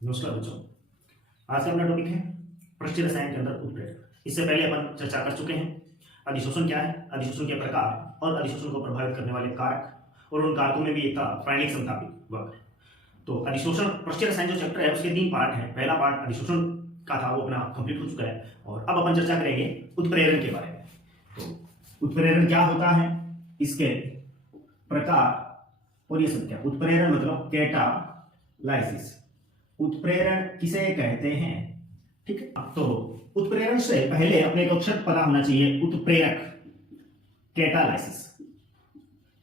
नमस्कार बच्चों, आज का अपना टॉपिक है पृष्ठीय रसायन के अंदर उत्प्रेरक। इससे पहले अपन चर्चा कर चुके हैं अधिशोषण क्या है, अधिशोषण के प्रकार और अधिशोषण को प्रभावित करने वाले कारक, और उन कारकों में भी एक था प्राणिक संतापित वक्र। तो अधिशोषण पृष्ठीय रसायन जो चैप्टर है उसके 3 पार्ट है। पहला पार्ट अधिशोषण का था, वो अपना कंप्लीट हो चुका है, और अब अपन चर्चा करेंगे उत्प्रेरण के बारे में। तो उत्प्रेरण क्या होता है, इसके प्रकार और ये सब क्या। उत्प्रेरण मतलब कैटालाइसिस। उत्प्रेरण किसे कहते हैं, ठीक है। तो उत्प्रेरण से पहले अपने को अक्षर पता होना चाहिए। उत्प्रेरक, कैटालाइसिस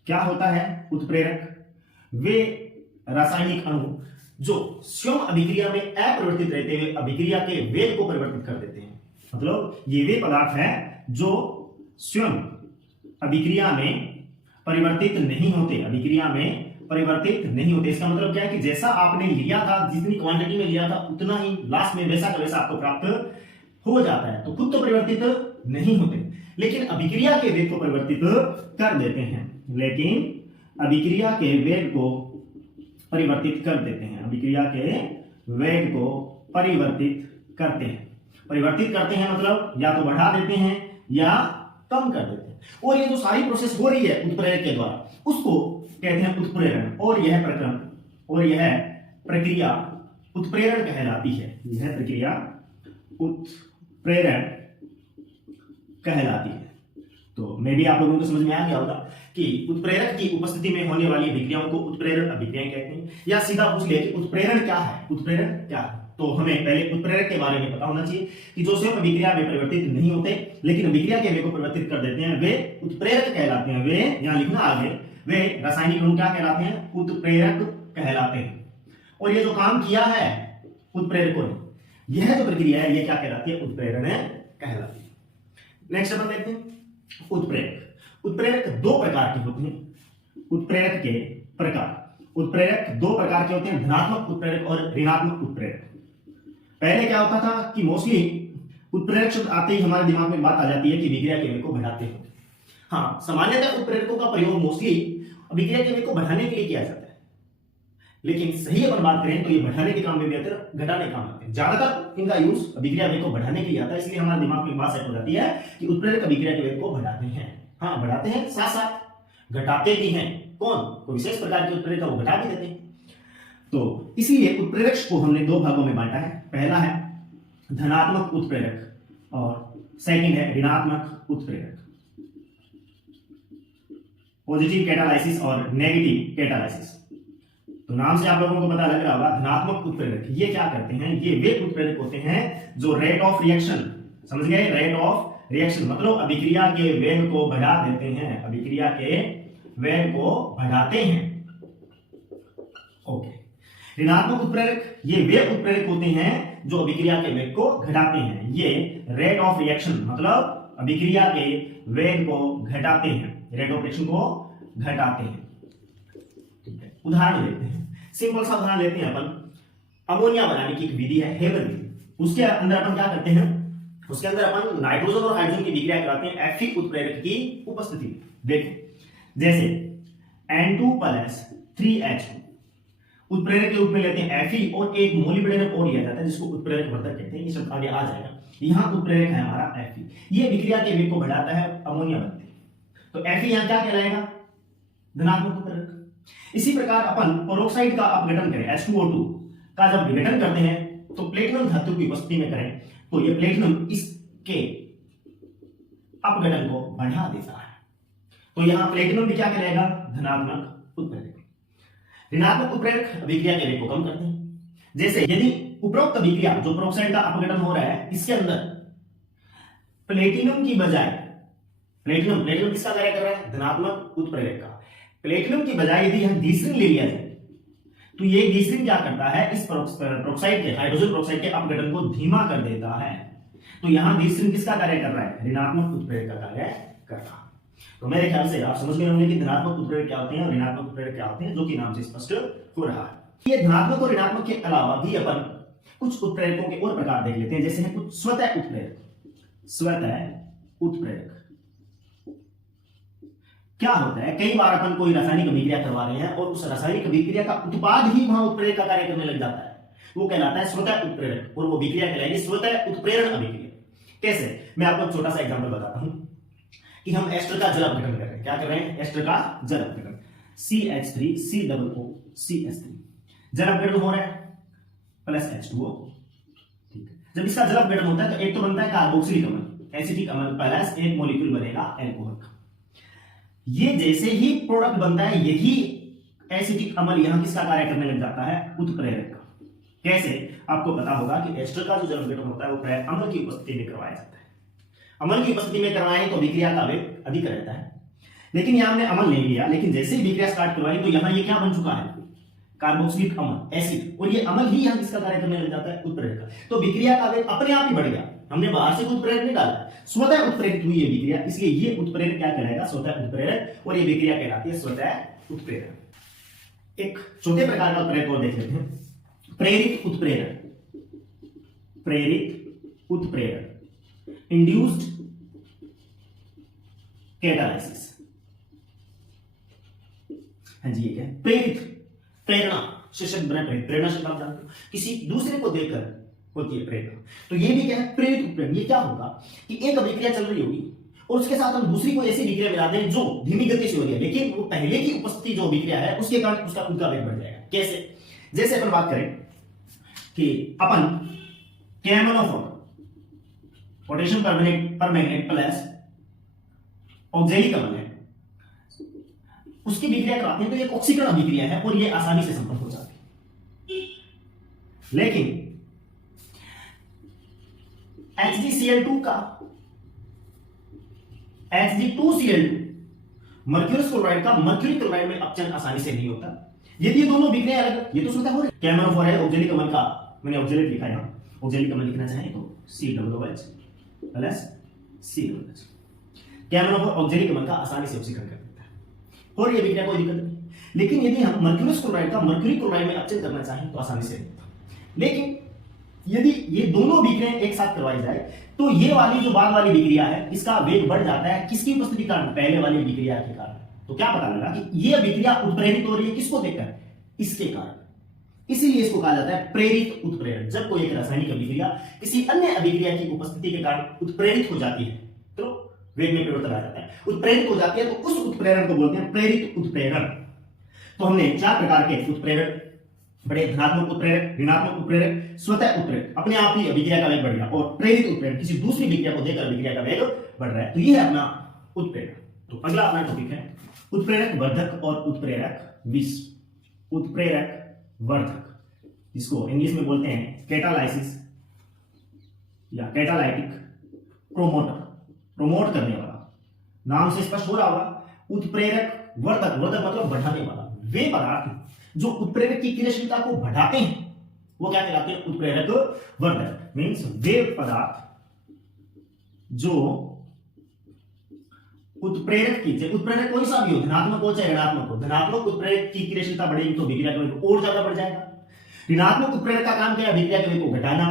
क्या होता है। उत्प्रेरक वे रासायनिक अणु जो स्वयं अभिक्रिया में अपरिवर्तित रहते हुए अभिक्रिया के वेग को परिवर्तित कर देते हैं। मतलब ये वे पदार्थ है जो स्वयं अभिक्रिया में परिवर्तित नहीं होते, अभिक्रिया में परिवर्तित नहीं होते। इसका मतलब क्या है कि जैसा आपने लिया था, जितनी क्वांटिटी में लिया था, उतना ही लास्ट में वैसा का वैसा आपको प्राप्त हो जाता है। तो खुद तो परिवर्तित नहीं होते, लेकिन अभिक्रिया के वेग को परिवर्तित कर देते हैं। लेकिन अभिक्रिया के वेग को परिवर्तित कर देते हैं, अभिक्रिया के वेग को परिवर्तित करते हैं। परिवर्तित करते हैं मतलब या तो बढ़ा देते हैं या कम कर देते हैं। और ये जो सारी प्रोसेस हो रही है उत्प्रेरक के द्वारा, उसको कहते हैं उत्प्रेरण। और यह प्रक्रम और यह प्रक्रिया उत्प्रेरण कहलाती है। यह प्रक्रिया उत्प्रेरण कहलाती है। तो मे भी आप लोगों को समझ में आ गया होगा कि उत्प्रेरक की उपस्थिति में होने वाली अभिक्रियाओं को उत्प्रेरण अभिक्रियाएं कहते हैं। या सीधा पूछ ले कि उत्प्रेरण क्या है, उत्प्रेरण क्या है। तो हमें पहले उत्प्रेरक के बारे में पता होना चाहिए कि जो स्वयं अभिक्रिया में परिवर्तित नहीं होते लेकिन अभिक्रिया के वेग को परिवर्तित कर देते हैं, वे उत्प्रेरक कहलाते हैं। वे यहां लिखना आगे, वे रासायनिक अणु क्या कहलाते हैं, उत्प्रेरक कहलाते हैं। और ये जो काम किया है उत्प्रेरकों ने, यह जो प्रक्रिया है, ये क्या कहलाती है, उत्प्रेरण कहलाती है। नेक्स्ट अपन देखते हैं उत्प्रेरक। उत्प्रेरक 2 प्रकार के होते हैं। उत्प्रेरक के प्रकार, उत्प्रेरक 2 प्रकार के होते हैं, धनात्मक उत्प्रेरक और ऋणात्मक उत्प्रेरक। पहले क्या होता था कि मोस्टली उत्प्रेरक शब्द आते ही हमारे दिमाग में बात आ जाती है कि अभिक्रिया के वेग को बढ़ाते हैं। हाँ, सामान्यतः उत्प्रेरकों का प्रयोग मोस्टली अभिक्रिया के वेग को बढ़ाने के लिए किया जाता है, लेकिन सही अपन बात करें तो ये बढ़ाने के काम में भी आते हैं, घटाने के काम आते हैं। ज्यादातर इनका यूज अभिक्रिया वेग को बढ़ाने के लिए आता है, इसलिए हमारे दिमाग में बात सेट हो जाती है कि उत्प्रेरक अभिक्रिया के वेग को बढ़ाते हैं। हाँ, बढ़ाते हैं, साथ साथ घटाते भी हैं। कौन, कोई विशेष प्रकार के उत्प्रेरक वो घटा भी देते हैं। तो इसलिए उत्प्रेरक को हमने 2 भागों में बांटा है। पहला है धनात्मक उत्प्रेरक और सेकंड है ऋणात्मक उत्प्रेरक। पॉजिटिव कैटालाइसिस और नेगेटिव कैटालाइसिस। तो नाम से आप लोगों को पता लग रहा होगा, धनात्मक उत्प्रेरक ये क्या करते हैं, ये वे उत्प्रेरक होते हैं जो रेट ऑफ रिएक्शन, समझ गए, रेट ऑफ रिएक्शन मतलब अभिक्रिया के वेग को बढ़ा देते हैं, अभिक्रिया के वेग को बढ़ाते हैं। ओके। ऋणात्मक उत्प्रेरक ये वे उत्प्रेरक होते हैं जो अभिक्रिया के वेग को घटाते हैं। ये रेट ऑफ रिएक्शन मतलब अभिक्रिया के वेग को घटाते हैं, रेट ऑफ रिएक्शन को घटाते हैं। ठीक है, उदाहरण लेते हैं, सिंपल सा उदाहरण लेते हैं अपन। अमोनिया बनाने की एक विधि है, हेबर विधि। उसके अंदर अपन क्या करते हैं, उसके अंदर अपन नाइट्रोजन और हाइड्रोजन की विक्रिया कराते हैं Fe उत्प्रेरक की उपस्थिति में। देखो, जैसे N2+3H उत्प्रेरक के रूप में लेते हैं Fe और एक मोलिब्डेनम और लिया जाता है जिसको उत्प्रेरक वर्धक कहते हैं। ये शब्द आगे आ जाएगा। यहां उत्प्रेरक है हमारा Fe, ये विक्रिया के वेग को बढ़ाता है, अमोनिया बनते हैं। तो Fe यहां क्या कहलाएगा, धनात्मक उत्प्रेरक। इसी प्रकार अपन पेरोक्साइड का अपघटन करें, H2O2 का जब विघटन करते हैं तो प्लेटिनम धातु की उपस्थिति में करें तो ये प्लेटिनम इसके अपघटन को बढ़ा देता है। तो यहां प्लेटिनम भी क्या कहलाएगा, धनात्मक उत्प्रेरक। ऋणात्मक उत्प्रेरक अभिक्रिया के वेग को कम करते हैं। जैसे यदि उपरोक्त अभिक्रिया जो पेरोक्साइड का अपघटन हो रहा है, इसके अंदर प्लेटिनम की बजाय, प्लेटिनम किसका कार्य कर रहा है, धनात्मक उत्प्रेरक का। प्लेटिनम की बजाय यदि हम ग्लिसरीन ले लिया जाए तो ये ग्लिसरीन क्या करता है, इस पेरोक्साइड के, हाइड्रोजन पेरोक्साइड के अपघटन को धीमा कर देता है। तो यहां ग्लिसरीन किसका कार्य कर रहा है, ऋणात्मक उत्प्रेरक का कार्य कर रहा है। तो मेरे ख्याल से आप समझ गए होंगे कि धनात्मक उत्प्रेरक क्या होते हैं और ऋणात्मक उत्प्रेरक क्या होते हैं, जो कि नाम से स्पष्ट हो रहा है। ये धनात्मक और ऋणात्मक के अलावा भी अपन कुछ उत्प्रेरकों के और प्रकार देख लेते हैं। जैसे है कुछ स्वतः उत्प्रेरक। स्वतः उत्प्रेरक क्या होता है, कई बार अपन कोई रासायनिक अभिक्रिया करवा रहे हैं और उस रासायनिक अभिक्रिया का उत्पाद ही वहां उत्प्रेरक का कार्य करने लग जाता है, वो कहलाता है स्वतः उत्प्रेरक और वो विक्रिया कहलाएगी स्वतः उत्प्रेरण अभिक्रिया। कैसे? मैं आपको एक छोटा सा एग्जांपल बताता हूं कि हम एस्टर का जल अपघटन कर रहे हैं। क्या कर रहे हैं? एस्टर का जल अपघटन, CH3COOCH3 जल अपघटन हो रहा है प्लस H2O। ठीक है, जब इसका जल अपघटन होता है तो एक तो बनता है कार्बोक्सिलिक अम्ल, एसिटिक अम्ल प्लस एक मॉलिक्यूल बनेगा अल्कोहल का। ये जैसे ही प्रोडक्ट बनता है यही एसिटिक अम्ल यहां किसका कार्य करने लग जाता है? उत्प्रेरक का। कैसे? आपको पता होगा कि एस्टर का जो जल अपघटन होता है वो प्राय अम्ल की उपस्थिति में करवाया जाता है। अम्ल की उपस्थिति में करवाएं तो विक्रिया का वेग अधिक रहता है, लेकिन यहां हमने अम्ल नहीं लिया, लेकिन जैसे ही विक्रिया स्टार्ट करवाई तो यहां ये क्या बन चुका है? कार्बोक्सिलिक अम्ल, एसिड, और ये अम्ल ही यहां किसका कार्य करने लग जाता है? उत्प्रेरक का। तो विक्रिया का वेग अपने आप ही बढ़ गया, हमने बाहर से कोई उत्प्रेरक नहीं डाला, स्वतः उत्प्रेरित हुई है विक्रिया, इसलिए ये उत्प्रेरक क्या कहलाएगा? स्वतः उत्प्रेरक, और ये विक्रिया कहलाती है स्वतः उत्प्रेरक। एक छोटे प्रकार का उत्प्रेरक और देख लेते हैं, प्रेरित उत्प्रेरक। प्रेरित उत्प्रेरक, इंड्यूस्ड कैटालाइसिस। हाँ जी, ये क्या है? प्रेरित, प्रेरणा से शब्द बना, प्रेरणा शब्द आप जानते हो, किसी दूसरे को देखकर होती है प्रेरणा। तो ये भी क्या है? प्रेरित उत्प्रेरण। ये क्या होगा कि एक अभिक्रिया चल रही होगी और उसके साथ हम दूसरी कोई ऐसी विक्रिया मिला दें जो धीमी गति से हो रही है, लेकिन वो पहले की उपस्थिति जो विक्रिया है उसके कारण उसका खुद का वेग बढ़ जाएगा। कैसे? जैसे अपन बात करें कि अपन KMnO4 potassium permanganate plus oxalic अम्ल है, उसकी विक्रिया कराते हैं तो ये ऑक्सीकरण अभिक्रिया है और ये आसानी से संपन्न हो जाती है। लेकिन HgCl2 का Hg2Cl2 मर्क्यूरस क्लोराइड का मर्क्यूरी क्लोराइड में अपचयन आसानी से नहीं होता। यदि ये दोनों विक्रिया अलग, ये तो स्वतः हो रही है। KMnO4 है ऑक्सैलिक अम्ल का, मैंने ऑक्सैलेट लिखा है यहां, ऑक्सैलिक अम्ल लिखना चाहे तो COOH plus COOH। KMnO4 oxalic अम्ल का आसानी से ऑक्सीकरण कर देता है और ये विक्रिया कोई दिक्कत नहीं। लेकिन यदि हम मर्क्यूरस क्लोराइड का मर्क्यूरी क्लोराइड में अपचयन करना चाहें तो आसानी से नहीं होता। लेकिन यदि ये दोनों विक्रियाएं एक साथ करवाई जाए तो ये वाली जो बाद वाली विक्रिया है इसका वेग बढ़ जाता है, किसकी उपस्थिति के कारण? पहले वाली विक्रिया के कारण। तो क्या पता लगा कि ये विक्रिया उत्प्रेरित हो रही है किसको देखकर? इसके कारण। इसीलिए इसको कहा जाता है प्रेरित उत्प्रेरण। जब कोई एक रासायनिक अभिक्रिया किसी अन्य अभिक्रिया की उपस्थिति के कारण उत्प्रेरित हो जाती है तो वेग में परिवर्तन आ जाता है। उत्प्रेरित हो जाती है तो उस उत्प्रेरण को बोलते हैं प्रेरित उत्प्रेरण। तो हमने 4 प्रकार के उत्प्रेरण बड़े, धनात्मक उत्प्रेरक, ऋणात्मक उत्प्रेरक, स्वतः उत्प्रेरक, अपने आप ही अभिक्रिया का वेग बढ़ गया, और प्रेरित उत्प्रेरक, किसी दूसरी विक्रिया को देकर अभिक्रिया का वेग बढ़ रहा है। तो ये है अपना उत्प्रेरक। तो अगला अपना टॉपिक है उत्प्रेरक वर्धक और उत्प्रेरक विष। उत्प्रेरक वर्धक, जिसको इंग्लिश में बोलते हैं कैटालाइसिस या कैटालाइटिक प्रोमोटर, प्रोमोट करने वाला। नाम से स्पष्ट हो रहा होगा। उत्प्रेरक वर्धक, वर्धक मतलब बढ़ाने वाला। वे पदार्थ जो उत्प्रेरक की क्रियाशीलता को बढ़ाते हैं वो क्या कहलाते हैं? उत्प्रेरक वर्धक। मींस वे पदार्थ जो उत्प्रेरक की, उत्प्रेरक कोई सा भी हो, धनात्मक हो चाहे ऋणात्मक हो, धनात्मक उत्प्रेरक की क्रियाशीलता बढ़ेगी तो विक्रिया का वेग और ज्यादा बढ़ जाएगा। ऋणात्मक उत्प्रेरक का काम क्या है? विक्रिया के वेग को घटाना।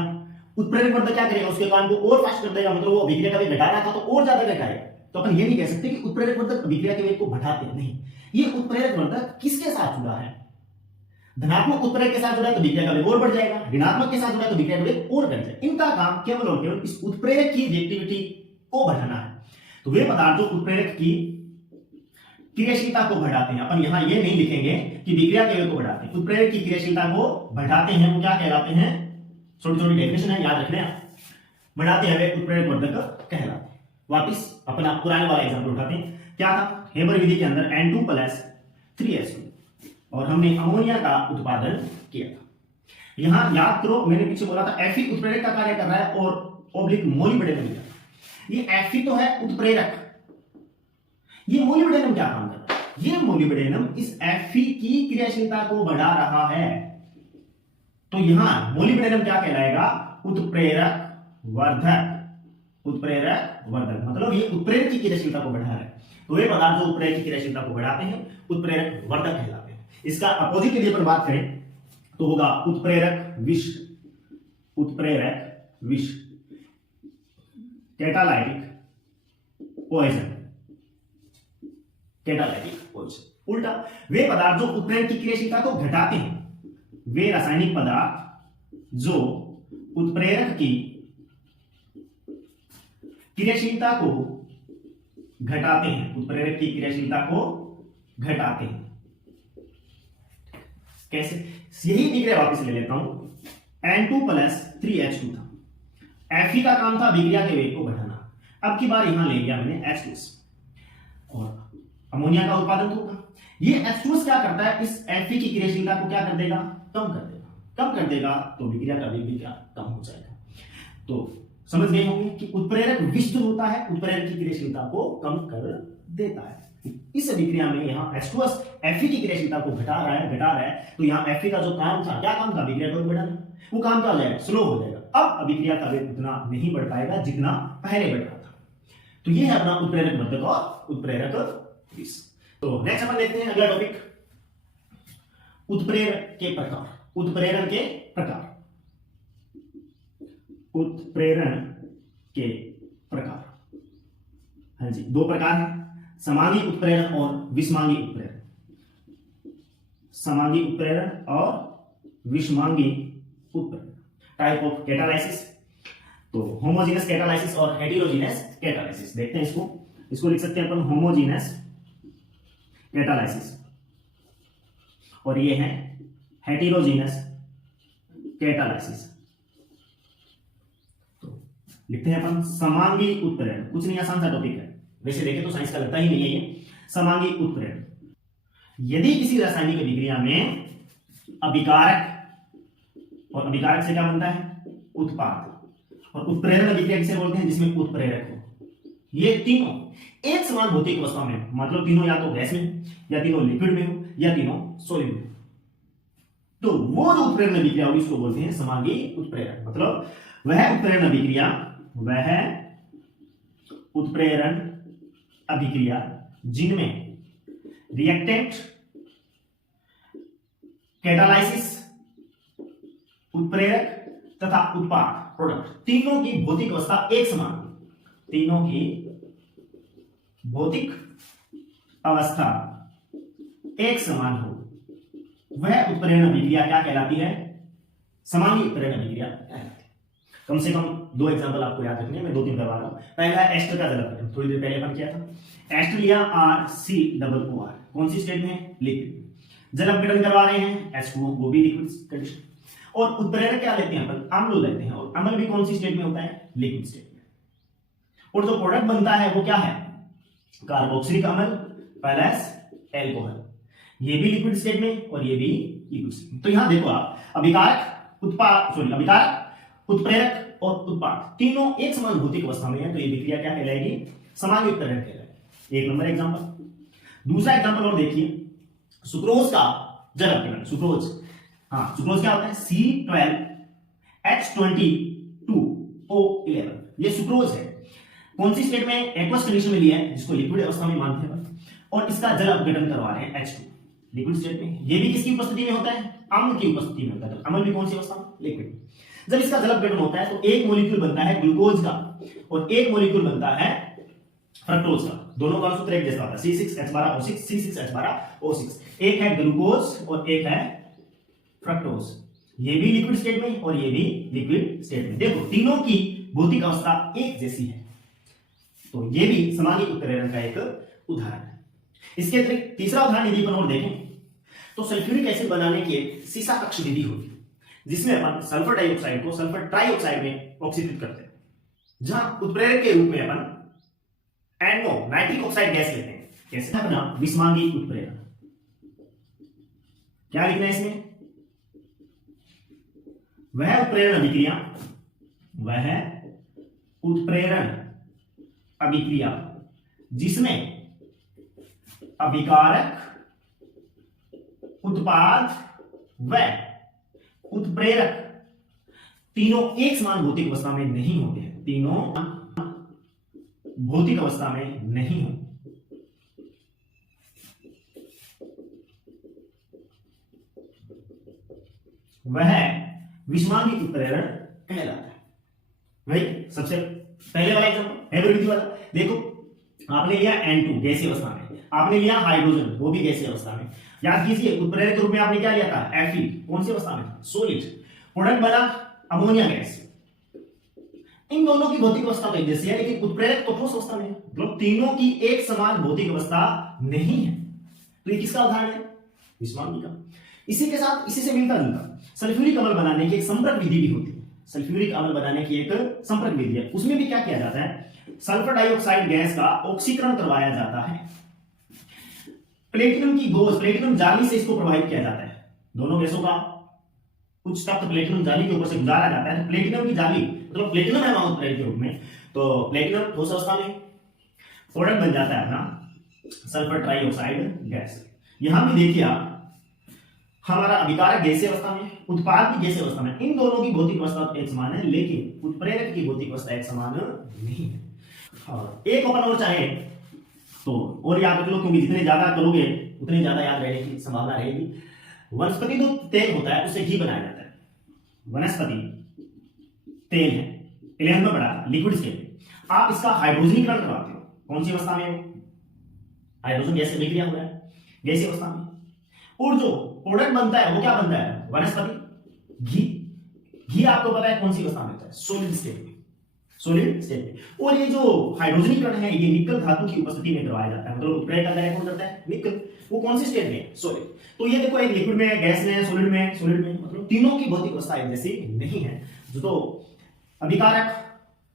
उत्प्रेरक वर्धक क्या करेगा? उसके काम को और फास्ट कर देगा, मतलब वो विक्रिया का वेग घटाना था तो और ज्यादा घटाएगा। तो अपन ये नहीं कह सकते कि उत्प्रेरक वर्धक विक्रिया के वेग को बढ़ाते नहीं। ये उत्प्रेरक वर्धक किसके साथ जुड़ा है? धनात्मक उत्प्रेरक के साथ जुड़ा है तो विक्रिया का वेग और बढ़ जाएगा, ऋणात्मक के साथ जुड़ा है तो विक्रिया का वेग और घट जाएगा। इनका काम केवल और केवल इस उत्प्रेरक की रिएक्टिविटी को बढ़ाना है। तो वे पदार्थ जो उत्प्रेरक की क्रियाशीलता को बढ़ाते हैं, अपन यहां ये नहीं लिखेंगे कि विक्रिया के वेग को बढ़ाते हैं, उत्प्रेरक की क्रियाशीलता को बढ़ाते हैं, वो क्या कहलाते हैं? छोटी छोटी डेफिनेशन है, याद रखना। बढ़ाते हैं वे उत्प्रेरक वर्धक कहलाते हैं। वापिस अपना पुराने वाला एग्जांपल उठाते हैं। क्या था? हेबर विधि के अंदर N2 + 3H2 और हमने अमोनिया का उत्पादन किया था। यहां याद करो, मैंने पीछे बोला था Fe उत्प्रेरक का कार्य कर रहा है और ओब्लिक मोलिब्डेनम दिया। ये Fe तो है उत्प्रेरक, ये मोलिब्डेनम क्या काम कर रहा है? ये मोलिब्डेनम इस Fe की क्रियाशीलता को बढ़ा रहा है। तो यहां मोलिब्डेनम क्या कहलाएगा? उत्प्रेरक वर्धक। उत्प्रेरक वर्धक मतलब ये उत्प्रेरक की क्रियाशीलता को बढ़ा रहा है। तो वे पदार्थ जो उत्प्रेरक की क्रियाशीलता को बढ़ाते हैं उत्प्रेरक वर्धक कहलाते हैं। इसका अपोजिट यदि अपन बात करें तो होगा उत्प्रेरक विष। उत्प्रेरक विष, कैटालाइटिक पॉइजन। कैटालाइटिक पॉइजन उल्टा, वे पदार्थ जो उत्प्रेरक की क्रियाशीलता को घटाते हैं वे रासायनिक पदार्थ जो उत्प्रेरक की क्रियाशीलता को घटाते हैं, उत्प्रेरक की क्रियाशीलता को घटाते हैं। कैसे? यही विक्रिया वापस ले लेता हूं। N2 + 3H2 था, Fe का काम था विक्रिया के वेग को बढ़ाना। अब की बार यहां ले लिया मैंने H2 और अमोनिया का उत्पादन तो होगा। ये H2 क्या करता है, इस Fe की क्रियाशीलता को क्या कर देगा, कम कर देगा। कम कर देगा तो विक्रिया का वेग भी क्या कम हो जाएगा। तो समझ गए होंगे कि उत्प्रेरक विष जो होता है उत्प्रेरक की क्रियाशीलता को कम कर देता है। इस विक्रिया में यहाँ H2 Fe की क्रियाशीलता को घटा रहा है, तो यहाँ Fe का जो काम था, क्या काम था, विक्रिया को बढ़ाना, वो काम क्या हो जाएगा, स्लो हो जाएगा। अब अभिक्रिया का वेग उतना नहीं बढ़ पाएगा जितना पहले बढ़ रहा था। तो ये है अपना उत्प्रेरक वर्धक और उत्प्रेरक विष। तो नेक्स्ट अपन देखते हैं अगला टॉपिक, उत्प्रेरक के प्रकार। उत्प्रेरण के प्रकार, उत्प्रेरण के प्रकार, हाँ जी, दो प्रकार है, समांगी उत्प्रेरण और विषमांगी उत्प्रेरण। समांगी उत्प्रेरण और विषमांगी उत्प्रेरण, टाइप ऑफ कैटालाइसिस। तो होमोजेनस कैटालाइसिस और हेटेरोजेनस कैटालाइसिस देखते हैं। इसको लिख सकते हैं अपन होमोजेनस कैटालाइसिस और ये है हेटेरोजेनस कैटालाइसिस। तो लिखते हैं अपन समांगी उत्प्रेरण। कुछ नहीं, आसान सा टॉपिक है, वैसे देखें तो साइंस का लगता ही नहीं है ये। समांगी उत्प्रेरण, यदि किसी रासायनिक अभिक्रिया में अभिकारक, और अभिकारक से क्या बनता है, उत्पाद, और उत्प्रेरण अभिक्रिया किसे बोलते हैं, जिसमें उत्प्रेरक हो। ये तीनों एक समान भौतिक अवस्था में, मतलब तीनों या तो गैस में, या तीनों लिक्विड में हो, या तीनों सॉलिड में। तो वो जो उत्प्रेरण अभिक्रिया होगी उसको बोलते हैं समांगी उत्प्रेरण। मतलब वह उत्प्रेरण अभिक्रिया, वह उत्प्रेरण अभिक्रिया जिनमें रिएक्टेंट, कैटालाइसिस, उत्प्रेरक तथा उत्पाद, प्रोडक्ट, तीनों की भौतिक अवस्था एक समान, तीनों की भौतिक अवस्था एक समान हो, वह उत्प्रेरण अभिक्रिया क्या कहलाती है, समांगी उत्प्रेरण अभिक्रिया कहलाती है। कम से कम दो एग्जांपल आपको याद रखने हैं, मैं दो तीन करवा रहा हूं। पहला है एस्टर का जल अपघटन, थोड़ी देर पहले अपन किया था। एस्टर लिया RCOOR, कौन सी स्टेट में, लिक्विड। जल अपघटन करवा रहे हैं H2O, वो भी लिक्विड कंडीशन। और उत्प्रेरक क्या लेते हैं अपन, अम्ल लेते हैं, और अम्ल भी कौन सी स्टेट में होता है, लिक्विड स्टेट में। और जो प्रोडक्ट बनता है वो क्या है, कार्बोक्सिलिक अम्ल प्लस एल्कोहल, ये भी लिक्विड स्टेट में और ये भी लिक्विड स्टेट में। तो यहां देखो आप, अभिकारक, अभिकारक, उत्प्रेरक और उत्पाद तीनों एक समान भौतिक अवस्था में है, तो ये विक्रिया क्या कहलाएगी, समांगी उत्प्रेरण कहलाएगी। एक नंबर एग्जांपल। दूसरा एग्जांपल और देखिए, सुक्रोज का जल अपघटन। सुक्रोज, हाँ, सुक्रोज क्या होता है, C12H22O11, ये सुक्रोज है। कौन सी स्टेट में, एक्वस कंडीशन में लिया है, जिसको लिक्विड अवस्था में मानते हैं, और इसका जल अपघटन करवा रहे हैं H2, लिक्विड स्टेट में। ये भी किसकी उपस्थिति में होता है, अम्ल की उपस्थिति में होता है। अम्ल भी कौन सी अवस्था में, लिक्विड। जब इसका जल अपघटन होता है तो एक मॉलिक्यूल बनता है ग्लूकोज का और एक मॉलिक्यूल बनता है फ्रक्टोज का। दोनों का सूत्र एक जैसा होता है, C6H12O6, C6H12O6। एक है ग्लूकोज और एक है फ्रक्टोज, ये भी लिक्विड स्टेट में और ये भी लिक्विड स्टेट में। देखो तीनों की भौतिक अवस्था एक जैसी है, तो ये भी समांगी उत्प्रेरण का एक उदाहरण है। इसके अतिरिक्त तीसरा उदाहरण यदि अपन और देखें तो सल्फ्यूरिक एसिड बनाने की एक सीसा कक्ष विधि होती है, जिसमें अपन सल्फर डाइऑक्साइड को सल्फर ट्राइऑक्साइड में ऑक्सीकृत करते हैं, जहां उत्प्रेरक के रूप में अपन NO, नाइट्रिक ऑक्साइड गैस लेते हैं। कैसे, अपना विषमांगी उत्प्रेरण। क्या लिखना है इसमें, वह उत्प्रेरण अभिक्रिया, वह उत्प्रेरण अभिक्रिया जिसमें अभिकारक, उत्पाद व उत्प्रेरक तीनों एक समान भौतिक अवस्था में नहीं होते हैं, तीनों भौतिक अवस्था में नहीं होते। वह विषमांगी उत्प्रेरण कहलाता है। भाई सबसे पहले वाला एग्जांपल हेबरविधि वाला देखो, आपने लिया N2 गैसीय अवस्था में, आपने लिया हाइड्रोजन, वो भी गैसीय अवस्था में। याद कीजिए उत्प्रेरक के रूप में आपने क्या लिया था, Fe, कौन सी अवस्था में, सॉलिड। प्रोडक्ट बना अमोनिया गैस, इन दोनों की भौतिक अवस्था तो एक जैसी है, लेकिन उत्प्रेरक तो ठोस अवस्था में है, मतलब तीनों की एक समान भौतिक अवस्था नहीं है। तो ये किसका उदाहरण है? विस्मांगी का। इसी के साथ इसी से मिलता जुलता सल्फ्यूरिक अम्ल बनाने की एक संपर्क विधि भी होती है। सल्फ्यूरिक अम्ल बनाने की एक संपर्क विधि है, उसमें भी क्या किया जाता है, सल्फर डाइऑक्साइड गैस का ऑक्सीकरण करवाया जाता है। प्लेटिनम की गोज, प्लेटिनम जाली से इसको प्रभावित किया जाता है। दोनों गैसों का कुछ तत्व प्लेटिनम जाली के ऊपर से गुजारा जाता है। तो प्लेटिनम की जाली मतलब प्लेटिनम है वहां उत्प्रेरक के रूप में, तो प्लेटिनम ठोस अवस्था में प्रोडक्ट बन जाता है अपना सल्फर ट्राइऑक्साइड गैस। यहां भी देखिए आप, हमारा अभिकारक गैसीय अवस्था में, उत्पाद की गैसीय अवस्था में, इन दोनों की भौतिक अवस्था एक समान है, लेकिन उत्प्रेरक की भौतिक अवस्था एक समान नहीं है। और एक अपन और चाहे तो और याद रख लो, क्योंकि जितने ज्यादा करोगे उतने ज्यादा याद रहने की संभावना रहेगी। वनस्पति जो तेल होता है उससे घी बनाया जाता है। वनस्पति तेल है 11 में बड़ा लिक्विड स्टेट, आप इसका हाइड्रोजनीकरण करवाते हो, कौन सी अवस्था में? हाइड्रोजन गैस से विक्रिया हो रहा है गैसीय अवस्था में, और जो प्रोडक्ट बनता है वो क्या बनता है? वनस्पति घी। घी आपको पता है कौन सी अवस्था में होता है? सॉलिड स्टेट में, सॉलिड स्टेट में। और ये जो हाइड्रोजनीकरण है ये निकल धातु की उपस्थिति में करवाया जाता है, मतलब उत्प्रेरक का कौन करता है? निकल। वो कौन सी स्टेट में? सॉलिड। तो ये देखो, एक लिक्विड में, गैस में, सॉलिड में, सॉलिड में, मतलब तीनों की भौतिक अवस्था एक जैसी नहीं है। जो अभिकारक,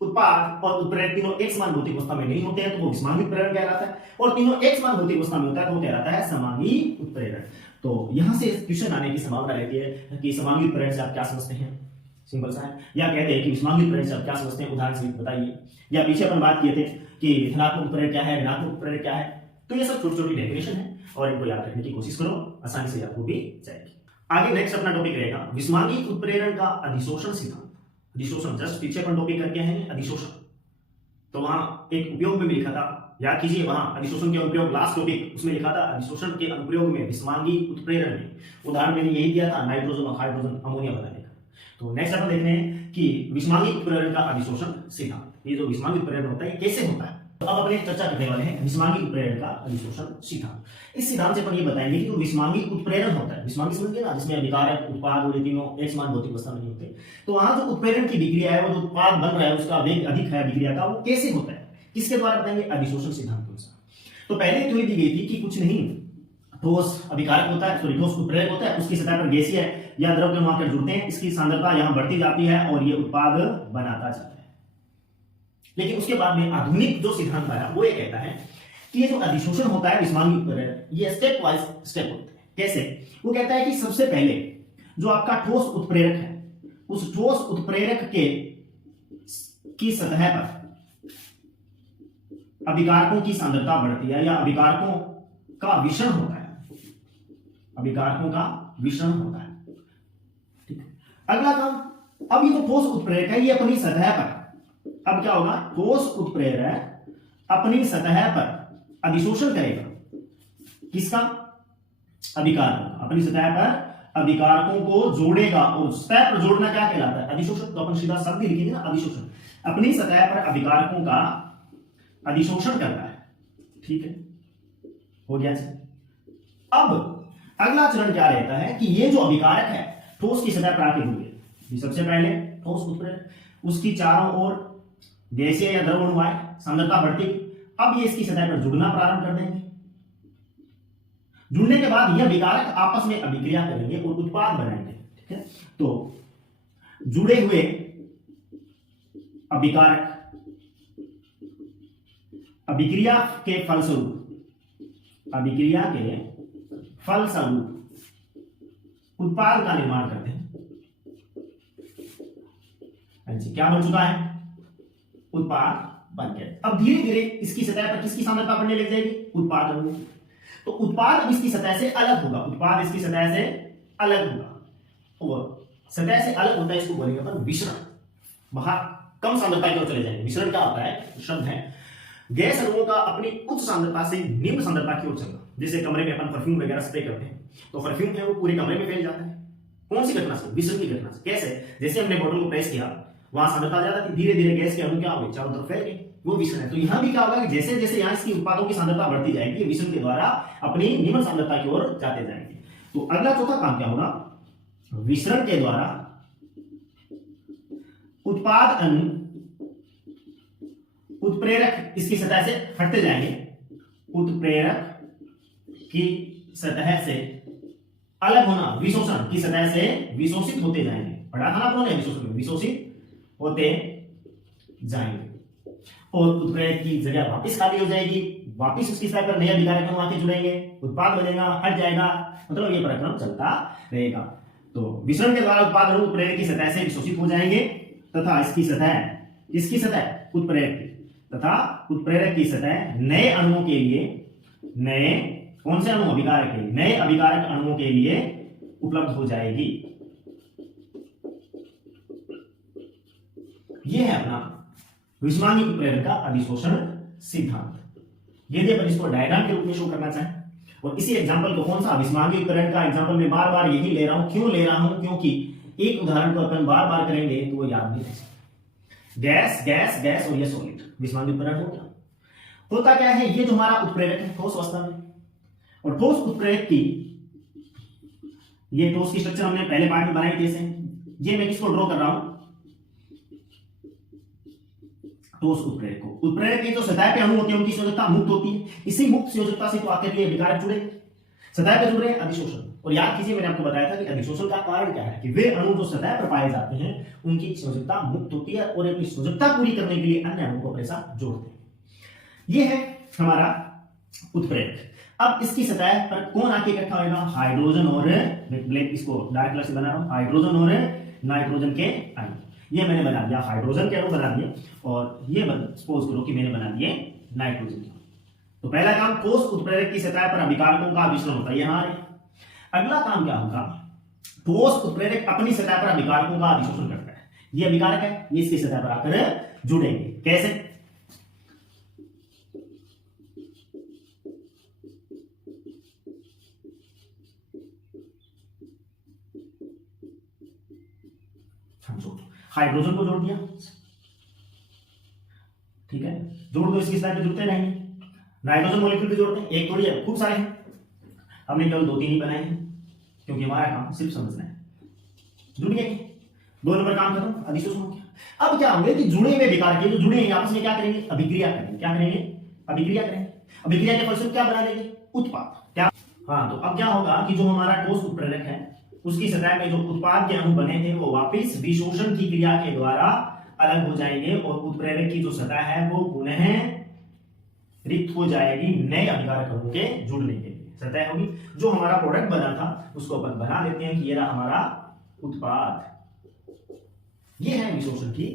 उत्पाद और उत्प्रेरक तीनों एक समान भौतिक अवस्था में नहीं होते हैं तो वो विस्मांगी उत्प्रेरण कहलाता है, और तीनों एक समान भौतिक अवस्था में होता है तो वो कहलाता है समांगी उत्प्रेरण। तो यहां से क्वेश्चन आने की संभावना रहती है कि समांगी उत्प्रेरण से आप क्या समझते हैं? सिंपल सा है, या कहते हैं कि विस्मांगी उत्प्रेरण से आप क्या समझते हैं, उदाहरण सहित बताइए। या पीछे अपन बात किए थे कि धनात्मक उत्प्रेरण क्या है, ऋणात्मक उत्प्रेरण क्या है। तो ये सब छोटी छोटी डेफिनेशन है और इनको याद रखने की कोशिश करो, आसानी से आपको भी जाएगी। आगे नेक्स्ट अपना टॉपिक रहेगा विस्मांगी उत्प्रेरण का अधिशोषण सिद्धांत। अधिशोषण जस्ट पीछे अपन टॉपिक करके हैं अधिशोषण, तो वहां एक उपयोग में भी लिखा था, याद कीजिए, वहां अधिशोषण के अनुप्रयोग लास्ट टॉपिक उसमें लिखा था अधिशोषण के अनुप्रयोग में विस्मांगी उत्प्रेरण में उदाहरण मैंने यही दिया था, नाइट्रोजन और हाइड्रोजन अमोनिया बनाने का। तो नेक्स्ट अपन देख रहे हैं कि विस्मांगी उत्प्रेरण का अधिशोषण सिद्धांत, ये जो विस्मांगी उत्प्रेरण होता है कैसे होता है। तो अब अपने चर्चा करने वाले हैं विस्मांगी उत्प्रेरण का अधिशोषण सिद्धांत। इस सिद्धांत से अपन ये बताएंगे कि जो विस्मांगी उत्प्रेरण होता है, विस्मांगी समझते ना, जिसमें अभिकारक, उत्पाद और ये तीनों एक समान भौतिक अवस्था में नहीं होते, तो वहां जो उत्प्रेरण की विक्रिया है, वो जो उत्पाद बन रहा है उसका वेग अधिक है विक्रिया का, वो कैसे होता है, किसके द्वारा बताएंगे? अधिशोषण सिद्धांत के अनुसार। तो पहले थ्योरी दी गई थी कि कुछ नहीं, ठोस अभिकारक होता है, सॉरी ठोस उत्प्रेरक होता है, उसकी सतह पर गैसीय या द्रव के आकर जुड़ते हैं, इसकी सांद्रता यहां बढ़ती जाती है और ये उत्पाद बनाता जाता है। लेकिन उसके बाद में आधुनिक जो सिद्धांत आया वो ये कहता है कि ये जो अधिशोषण होता है विस्मांगी उत्प्रेरण, ये स्टेप वाइज स्टेप होता है। कैसे? वो कहता है कि सबसे पहले जो आपका ठोस उत्प्रेरक है, उस ठोस उत्प्रेरक के की सतह पर अभिकारकों की सांद्रता बढ़ती है या अभिकारकों का विषण होता है, अभिकारकों का विषण होता है। ठीक है, अगला काम, अब ये जो ठोस उत्प्रेरक है ये अपनी सतह पर, अब क्या होगा, ठोस उत्प्रेरक अपनी सतह पर अधिशोषण करेगा, किसका? अभिकारकों का। अपनी सतह पर अभिकारकों को जोड़ेगा, और सतह पर जोड़ना क्या कहलाता है? अधिशोषण। तो अपन सीधा शब्द लिख देंगे ना, अधिशोषण। अपनी सतह पर अभिकारकों का अधिशोषण करता है। ठीक है, हो गया जी। अब अगला चरण क्या रहता है कि ये जो अभिकारक है ठोस की सतह पर आके जुड़ गए, सबसे पहले ठोस उत्प्रेरक, उसकी चारों ओर गैसीय या द्रव अणु आए, सांद्रता बढ़ती, अब ये इसकी सतह पर जुड़ना प्रारंभ कर देंगे। जुड़ने के बाद यह अभिकारक आपस में अभिक्रिया करेंगे और उत्पाद बनाएंगे। ठीक है, तो जुड़े हुए अभिकारक अभिक्रिया के फलस्वरूप, अभिक्रिया के फलस्वरूप उत्पाद का निर्माण करते हैं। क्या बन चुका है? उत्पाद बन गया। अब धीरे धीरे इसकी सतह पर किसकी सांद्रता बढ़ने लग जाएगी? उत्पाद अणु। तो उत्पाद अब इसकी सतह से अलग होगा, उत्पाद इसकी सतह से अलग होगा, और सतह से अलग होता है इसको बोलेंगे अपन विषरण। बाहर कम सांद्रता की ओर चले जाएंगे। विषरण क्या होता है? शब्द है गैस अणुओं का अपनी उच्च सांद्रता से निम्न सांद्रता की ओर चलना। जैसे कमरे में अपन परफ्यूम वगैरह स्प्रे करते हैं, तो परफ्यूम है वो पूरे कमरे में फैल जाता है। कौन सी घटना से? विषरण की घटना से। कैसे? जैसे हमने बॉटल को प्रेस किया, वहां सांद्रता ज्यादा थी, धीरे धीरे गैस के अणु क्या हो गए, चारों तरफ फैल गए, वो विषरण है। तो यहां भी क्या होगा कि जैसे जैसे यहां इसकी उत्पादों की सांद्रता बढ़ती जाएगी, विषरण के द्वारा अपनी निम्न सांद्रता की ओर जाते जाएंगे। तो अगला चौथा काम क्या होगा? विषरण के द्वारा उत्पाद अणु उत्प्रेरक इसकी सतह से हटते जाएंगे, उत्प्रेरक की सतह से अलग होना, विशोषण की सतह से विशोषित होते जाएंगे। पढ़ा था ना आपने विशोषण में, विशोषित होते जाएंगे और उत्प्रेरक की जगह वापस खाली हो जाएगी, वापस उसकी सतह पर नए अभिकारक अणु आके जुड़ेंगे, उत्पाद बनेगा, हट जाएगा, मतलब ये प्रक्रम चलता रहेगा। तो विसरण के द्वारा उत्पाद अणु उत्प्रेरक की सतह से विशोषित हो जाएंगे तथा इसकी सतह उत्प्रेरक की तथा उत्प्रेरक की सतह नए अणुओं के लिए, नए कौन से अणु, अभिकारक के, नए अभिकारक अणुओं के लिए उपलब्ध हो जाएगी। यह है अपना विषमांगी उत्प्रेरक का अधिशोषण सिद्धांत। यदि अपन इसको डायग्राम के रूप में शो करना चाहें, और इसी एग्जांपल को कौन सा विषमांगी उत्प्रेरक का एग्जांपल में बार बार यही ले रहा हूं, क्यों ले रहा हूं, क्योंकि एक उदाहरण को अपन बार बार करेंगे तो वो याद नहीं रहेगा। गैस गैस गैस और ये सॉलिड विषमांगी उत्प्रेरक हो गया। होता क्या है, ये जो हमारा उत्प्रेरक है ठोस अवस्था में, और ठोस उत्प्रेरक की, ये ठोस की स्ट्रक्चर हमने पहले पार्ट में बनाई थी। ये मैं किसको ड्रॉ कर रहा हूं, ठोस उत्प्रेरक को। उत्प्रेरक की जो सतह पे अणु होते हैं उनकी संयोजकता मुक्त होती है, इसी मुक्त संयोजकता से तो आकर ये अभिकारक जुड़े, सतह पे जुड़ रहे हैं, अधिशोषण। और याद कीजिए मैंने आपको बताया था कि अधिशोषण का कारण क्या है, कि वे अणु जो सतह पर पाए जाते हैं उनकी संयोजकता मुक्त होती है और अपनी संयोजकता पूरी करने के लिए अन्य अणुओं को अपने साथ जोड़ते हैं। यह है हमारा उत्प्रेरक। अब इसकी सतह पर कौन आके इकट्ठा होगा, हाइड्रोजन और, ब्लैक इसको डार्क कलर से बना रहा हूं, हाइड्रोजन और नाइट्रोजन के अणु। ये मैंने बना दिया हाइड्रोजन के अणु बना दिए, और ये सपोज करो कि मैंने बना दिए नाइट्रोजन के। तो पहला काम, ठोस उत्प्रेरक की सतह पर अभिकारकों का विचलन होता है हमारे। अगला काम क्या होगा, ठोस उत्प्रेरक अपनी सतह पर अभिकारकों का अधिशोषण करता है। ये अभिकारक है, ये इसकी सतह पर आकर जुड़ेंगे। कैसे, हाइड्रोजन को जोड़ दिया, ठीक है, जोड़ दो, इसकी सतह पे जुड़ते रहेंगे। नाइट्रोजन मॉलिक्यूल भी जोड़ते हैं, एक थोड़ी है, खूब सारे हैं, हमने केवल 2-3 ही बनाए हैं क्योंकि हमारा काम सिर्फ समझना है। जुड़ गए, 2 नंबर काम खत्म, अधिशोषण हो गया। अब क्या होंगे कि जुड़े हुए विकारक जो जुड़े हैं आपस में क्या करेंगे, अभिक्रिया करेंगे। क्या करेंगे, अभिक्रिया करेंगे। अभिक्रिया के फलस्वरूप क्या बना देंगे, उत्पाद। क्या, हाँ, तो अब क्या होगा कि जो हमारा ठोस उत्प्रेरक है उसकी सतह में जो उत्पाद के अणु बने थे वो वापिस विशोषण की क्रिया के द्वारा अलग हो जाएंगे और उत्प्रेरक की जो सतह है वो पुनः रिक्त हो जाएगी नए अभिकारक अणु के जुड़ने के लिए। सतह होगी, जो हमारा प्रोडक्ट बना था उसको अपन बना देते हैं कि ये रहा हमारा उत्पाद। ये है विशोषण की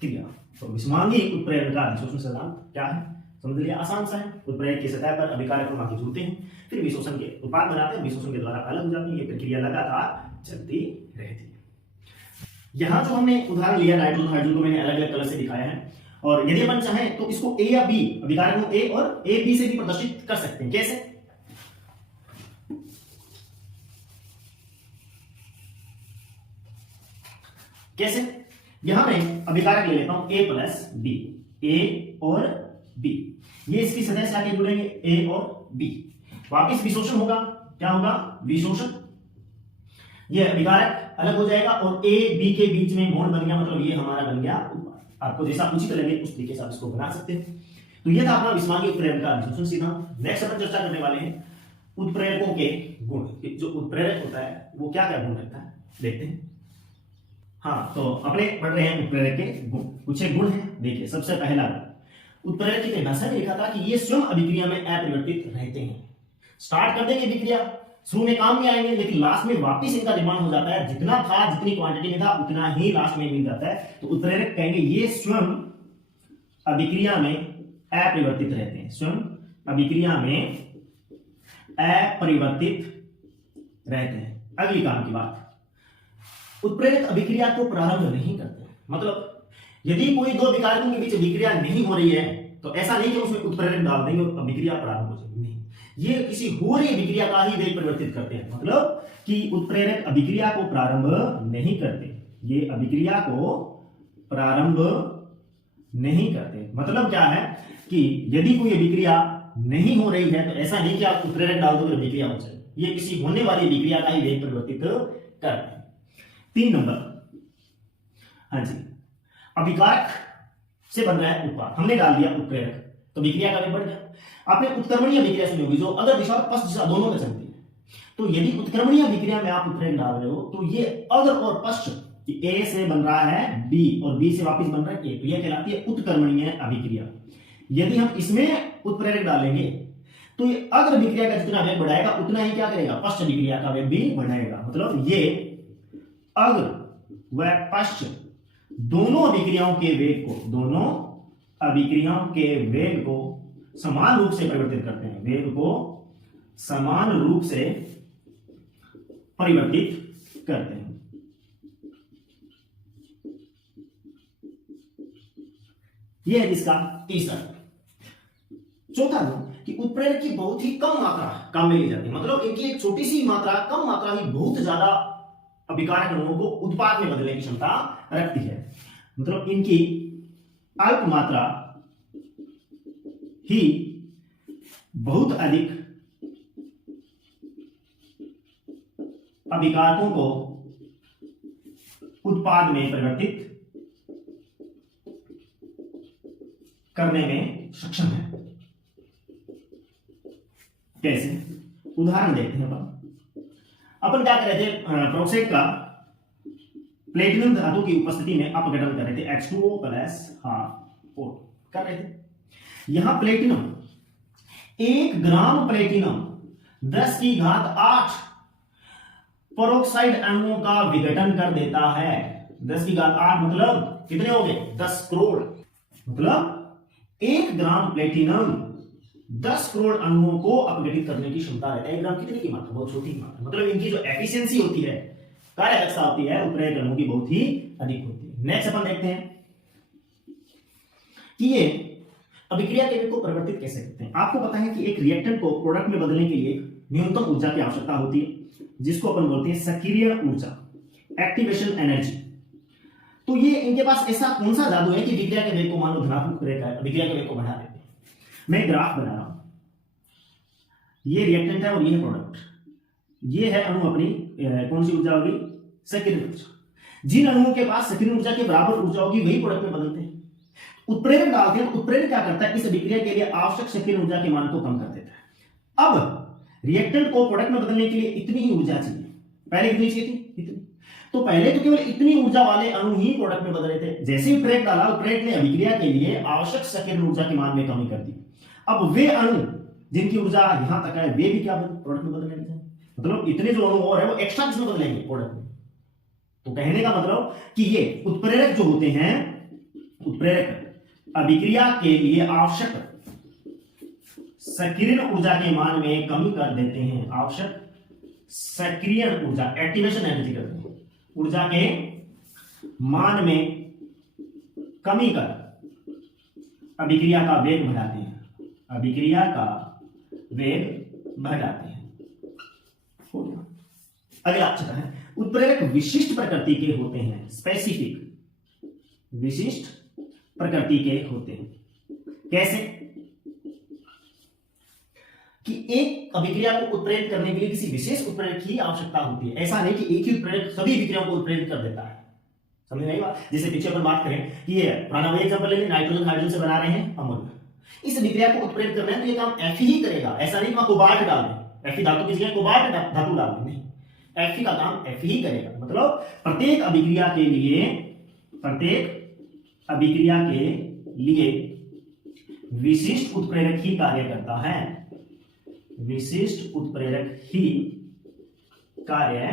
क्रिया। तो विषमांगी उत्प्रेरक का विशोषण सिद्धांत क्या है, समझ लिया, आसान सा है। उत्प्रेरक की सतह पर अभिकारक अणु आके जुड़ते हैं, फिर विशोषण के उत्पाद बनाते हैं, विशोषण के द्वारा अलग हो जाती है। ये प्रक्रिया लगातार चलती रहती है। यहां जो हमने उदाहरण लिया नाइट्रोजन हाइड्रोजन को मैंने अलग अलग कलर से दिखाया है, और यदि अपन चाहें तो इसको ए या बी, अभिकारक अणु ए और ए बी से भी प्रदर्शित कर सकते हैं। कैसे, कैसे, यहां मैं अभिकारक ले लेता हूं ए प्लस बी, ए और बी, ये इसकी सतह से आके जुड़ेंगे ए और बी, वापिस विशोषण होगा। क्या होगा, विशोषण। ये अभिकारक अलग हो जाएगा और ए बी के बीच में बॉन्ड बन गया, मतलब ये हमारा बन गया उत्पाद। आपको जैसा उचित लगे उस तरीके से आप इसको बना सकते हैं। तो ये था अपना विषमांगी उत्प्रेरक का विशोषण सिद्धांत। नेक्स्ट अपन चर्चा करने वाले हैं उत्प्रेरकों के गुण। जो उत्प्रेरक होता है वो क्या क्या गुण रखता है, देखते हैं। हाँ, तो अपने पढ़ रहे हैं उत्प्रेरक के गुण। कुछ एक गुण है, देखिए। सबसे पहला, उत्प्रेरक की परिभाषा में लिखा था कि ये स्वयं अभिक्रिया में अपरिवर्तित रहते हैं। स्टार्ट कर देंगे अभिक्रिया, शुरू में काम में आएंगे, लेकिन लास्ट में वापस इनका निर्माण हो जाता है। जितना था, जितनी क्वांटिटी में था उतना ही लास्ट में मिल जाता है। तो उत्प्रेरक कहेंगे ये स्वयं अभिक्रिया में अपरिवर्तित रहते हैं, स्वयं अभिक्रिया में अपरिवर्तित रहते हैं। अगली काम की बात, उत्प्रेरक अभिक्रिया को प्रारंभ नहीं करते। मतलब यदि कोई दो अभिकारकों के बीच अभिक्रिया नहीं हो रही है तो ऐसा नहीं कि उसमें उत्प्रेरक डाल देंगे और अभिक्रिया प्रारंभ हो जाएगी, नहीं। ये किसी हो रही अभिक्रिया का ही वे परिवर्तित करते हैं। मतलब कि उत्प्रेरक अभिक्रिया को प्रारंभ नहीं करते, ये अभिक्रिया को प्रारंभ नहीं करते। मतलब क्या है कि यदि कोई अभिक्रिया नहीं हो रही है तो ऐसा नहीं कि आप उत्प्रेरक डाल दो अभिक्रिया हो जाए, ये किसी होने वाली अभिक्रिया का ही वेग परिवर्तित करते हैं। 3 नंबर, हाँ जी, अभिकारक से बन रहा है उत्पाद, हमने डाल दिया उत्प्रेरक, तो अभिक्रिया का वेग बढ़ गया। आपने उत्क्रमणीय अभिक्रिया सुनी होगी, जो अगर दिशा और पश्च दिशा दोनों में चलती है। तो यदि उत्क्रमणीय अभिक्रिया में आप उत्प्रेरक डाल रहे हो तो ये अग्र और पश्च, ए से बन रहा है बी और बी से वापस बन रहा है ए, तो यह कहलाती है उत्क्रमणीय अभिक्रिया। यदि हम इसमें उत्प्रेरक डालेंगे तो ये अग्र अभिक्रिया का जितना वेग बढ़ाएगा उतना ही क्या करेगा, पश्च अभिक्रिया का वेग भी बढ़ाएगा। मतलब ये अग्र व पश्च दोनों अभिक्रियाओं के वेग को, दोनों अभिक्रियाओं के वेग को समान रूप से परिवर्तित करते हैं, वेग को समान रूप से परिवर्तित करते हैं। यह है इसका तीसरा। चौथा कि उत्प्रेरक की बहुत ही कम मात्रा काम में ली जाती है, मतलब इनकी एक छोटी सी मात्रा, कम मात्रा ही बहुत ज्यादा अभिकारक अणुओं को उत्पाद में बदलने की क्षमता रखती है। मतलब इनकी अल्प मात्रा ही बहुत अधिक अभिकारकों को उत्पाद में परिवर्तित करने में सक्षम है। कैसे? उदाहरण देखते हैं। अपन क्या कर रहे थे, पेरोक्साइड का प्लेटिनम धातु की उपस्थिति में अपघटन कर रहे थे, H2O प्लस O कर रहे थे। यहां प्लेटिनम 1 ग्राम प्लेटिनम 10 की घात 8 पेरोक्साइड अणुओं का विघटन कर देता है। 10 की घात 8 मतलब कितने हो गए, 10 करोड़। मतलब 1 ग्राम प्लेटिनम 10 करोड़ अणुओं को अपघटित करने की क्षमता रहती है। 1 ग्राम कितने की मात्रा, बहुत छोटी मात्रा। मतलब इनकी जो एफिशिएंसी होती है, कार्यदक्षता होती है, उत्प्रेरक अणुओं की बहुत ही अधिक होती है। नेक्स्ट अपन देखते हैं कि ये अभिक्रिया के वेग को परिवर्तित कैसे करते हैं। आपको पता है कि एक रिएक्टेंट को प्रोडक्ट में बदलने के लिए न्यूनतम ऊर्जा की आवश्यकता होती है, जिसको अपन बोलते हैं सक्रिय ऊर्जा, एक्टिवेशन एनर्जी। तो ये इनके पास ऐसा कौन सा जादू है कि अभिक्रिया के वेग को मान लो धनात्मक रहता है, अभिक्रिया के वेग को बढ़ा देते हैं। मैं ग्राफ बना रहा हूं, ये रिएक्टेंट है और ये है प्रोडक्ट। ये है अणु अपनी कौन सी ऊर्जा होगी, सक्रिय ऊर्जा। जिन अणुओं के पास सक्रिय ऊर्जा के बराबर ऊर्जा होगी वही प्रोडक्ट में बदलते हैं। उत्प्रेरक डालते हैं, उत्प्रेरक क्या करता है, इस अभिक्रिया के लिए आवश्यक सक्रिय ऊर्जा के मान को कम कर देता है। अब रिएक्टेंट को प्रोडक्ट में बदलने के लिए इतनी ही ऊर्जा चाहिए, पहले कितनी चाहिए थी, इतनी। तो पहले तो केवल इतनी ऊर्जा वाले अणु ही प्रोडक्ट में बदल रहे थे। जैसे ही उत्प्रेरक डाला, उत्प्रेरक ने अभिक्रिया के लिए आवश्यक सक्रिय ऊर्जा के मान में कमी कर दी। अब वे अणु जिनकी ऊर्जा यहां तक है, वे भी क्या प्रोडक्ट में बदलने लगे। मतलब इतने जो अणु और है वो एक्स्ट्रा किसमें बदलेंगे, प्रोडक्ट में। तो कहने का मतलब कि ये उत्प्रेरक जो होते हैं, उत्प्रेरक अभिक्रिया के लिए आवश्यक सक्रिय ऊर्जा के मान में कमी कर देते हैं। आवश्यक सक्रिय ऊर्जा, एक्टिवेशन एनर्जी करते हैं, ऊर्जा के मान में कमी कर अभिक्रिया का वेग बढ़ाते हैं, अभिक्रिया का वेग बढ़ाते हैं। हो गया। अगला चलता है, उत्प्रेरक विशिष्ट प्रकृति के होते हैं, स्पेसिफिक, विशिष्ट प्रकृति के होते हैं। कैसे? कि एक अभिक्रिया को उत्प्रेरित करने के लिए किसी विशेष उत्प्रेरक की आवश्यकता होती है। ऐसा नहीं कि एक ही उत्प्रेरक सभी अभिक्रियाओं को उत्प्रेरित कर देता है। समझ में आई बात? जैसे पीछे अपन बात करें कि ये पुराना वही एग्जांपल ले लें, नाइट्रोजन हाइड्रोजन से बना रहे हैं अमोनिया। इस अभिक्रिया को उत्प्रेरित करना है तो ये काम Fe ही करेगा। ऐसा नहीं कि कोबाल्ट डाल दें, Fe धातु की जगह कोबाल्ट धातु डाल दें, नहीं, Fe का काम Fe ही करेगा। मतलब प्रत्येक अभिक्रिया के लिए, प्रत्येक अभिक्रिया के लिए विशिष्ट उत्प्रेरक ही कार्य करता है, विशिष्ट उत्प्रेरक ही कार्य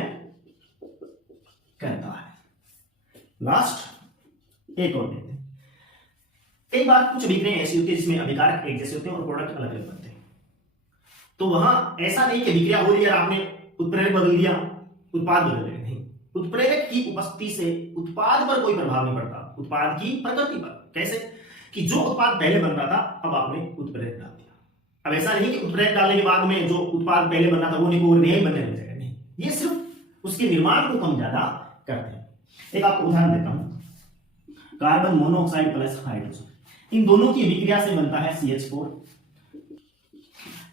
करता है। लास्ट एक और देते हैं। एक बार कुछ अभिक्रियाएं ऐसी होती है जिसमें अभिकारक एक जैसे होते हैं और प्रोडक्ट अलग अलग बनते हैं। तो वहां ऐसा नहीं कि अभिक्रिया हो रही है, आपने उत्प्रेरक बदल दिया, उत्पाद बदल दिया, नहीं। उत्प्रेरक की उपस्थिति से उत्पाद पर कोई प्रभाव नहीं पड़ता, उत्पाद की प्रकृति पर। कैसे? कि जो उत्पाद पहले बन रहा था अब आपने उत्प्रेरक डाल दिया। अब ऐसा नहीं कि उत्प्रेरक डालने के बाद में जो उत्पाद पहले बनना था वो नहीं बनने लग जाएगा, नहीं। ये सिर्फ उसके निर्माण को कम ज्यादा करते हैं। एक आपको उदाहरण देता हूं, कार्बन मोनोऑक्साइड प्लस हाइड्रोजन, इन दोनों की अभिक्रिया से बनता है CH4।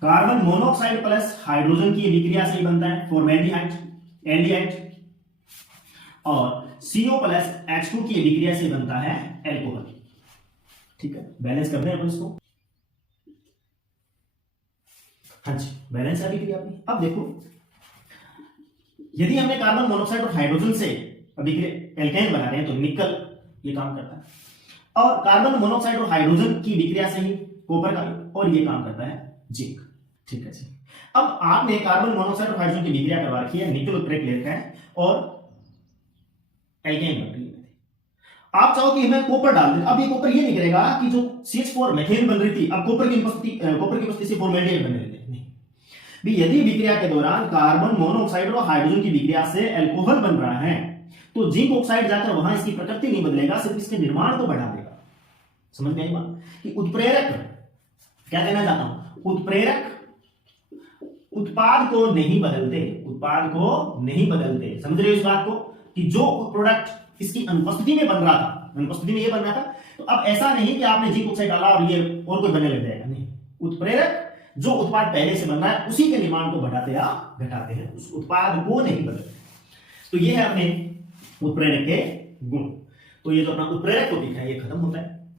Carbon monoxide plus hydrogen की अभिक्रिया से ही बनता है फॉर्मेल्डिहाइड, एल्डिहाइड। और CO प्लस H2 की अभिक्रिया से बनता है एल्कोहल। ठीक है, बैलेंस कर रहे हैं अपन इसको। हाँ जी, बैलेंस है अभिक्रिया अपनी। अब देखो, यदि हमने कार्बन मोनोऑक्साइड और हाइड्रोजन से अभिक्रिया एल्केन बना रहे हैं तो निकल ये काम करता है, और कार्बन मोनोऑक्साइड और हाइड्रोजन की विक्रिया से ही कॉपर का, और ये काम करता है जिंक। ठीक है जी। अब आपने कार्बन मोनोऑक्साइड और हाइड्रोजन की विक्रिया करवा रखी है, निकल उत्प्रेरक ले रखा है और एल्केन बन रही है। आप चाहो कि हमें कॉपर डाल दें, अब ये कॉपर ये नहीं करेगा कि जो CH4 मीथेन बन रही थी अब कॉपर की उपस्थिति से फॉर्मेल्डिहाइड बनने लगे, नहीं भी। यदि विक्रिया के दौरान कार्बन मोनोऑक्साइड और हाइड्रोजन की विक्रिया से अल्कोहल बन रहा है तो जिंक ऑक्साइड जाकर वहां इसकी प्रकृति नहीं बदलेगा, सिर्फ इसके निर्माण को बढ़ा देगा। समझ में आई बात? कि उत्प्रेरक, क्या कहना चाहता हूं, उत्प्रेरक उत्पाद को नहीं बदलते, उत्पाद को नहीं बदलते। समझ रहे हो इस बात को कि जो प्रोडक्ट इसकी अनुपस्थिति में बन रहा था, अनुपस्थिति में ये बन रहा था, तो अब ऐसा नहीं कि आपने जिंक ऑक्साइड डाला और ये और कोई बनने लग जाएगा, नहीं। उत्प्रेरक जो उत्पाद पहले से बन रहा है उसी के निर्माण को बढ़ाते या घटाते हैं, उस उत्पाद को नहीं बदलते। तो ये है अपने उत्प्रेरक के गुण। तो ये जो अपना उत्प्रेरक टॉपिक है ये खत्म होता है।